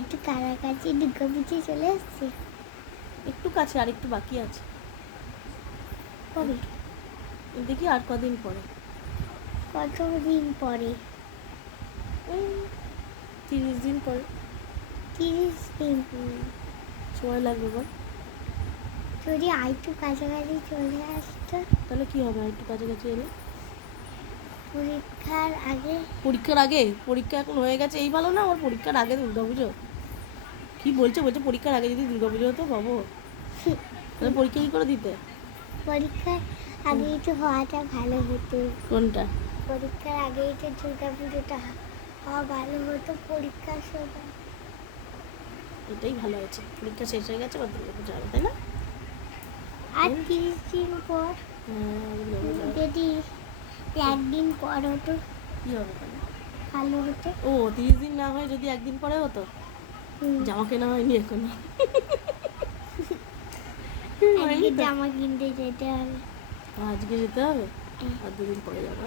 একটু কাছাকাছি দুর্গাপুজো চলে আসছে। একটু কাছে, আর একটু বাকি আছে। কবে? দেখি আর কদিন পরে। কতদিন পরে? 30 দিন পরে। 30 দিন। সময় লাগবে বল। যদি আরেকটু কাছাকাছি চলে আসতো তাহলে কি হবে আর একটু কাছাকাছি এলে? পরীক্ষার আগে। পরীক্ষার আগে? পরীক্ষা এখন হয়ে গেছে, এই ভালো না আমার পরীক্ষার আগে দুর্গাপুজো। কি বলছে পরীক্ষার আগে যদি দুর্গাপুজো হতো বাবু, তাহলে পরীক্ষা কি করে দিতে? পরীক্ষার আগে একটু হওয়াটা ভালো হতো। কোনটা? পরীক্ষার আগে একটু দুর্গাপুজোটা হওয়া ভালো হতো পরীক্ষার সময়। এটাই ভালো হয়েছে, পরীক্ষা শেষ হয়ে গেছে, বা দুর্গাপুজো হবে, তাই না? আর 30 দিন পর দুর্গাপুজো হবে। যদি একদিন পর হতো কি হবে তাহলে? ভালো হতো। ও 30 দিন না হয় যদি একদিন পরে হতো। জামা কেনা হয়নি এখনো। আজকে জামা কিনতে যেতে হবে। আজকে যেতে হবে, আর 2 দিন পরে যাবো।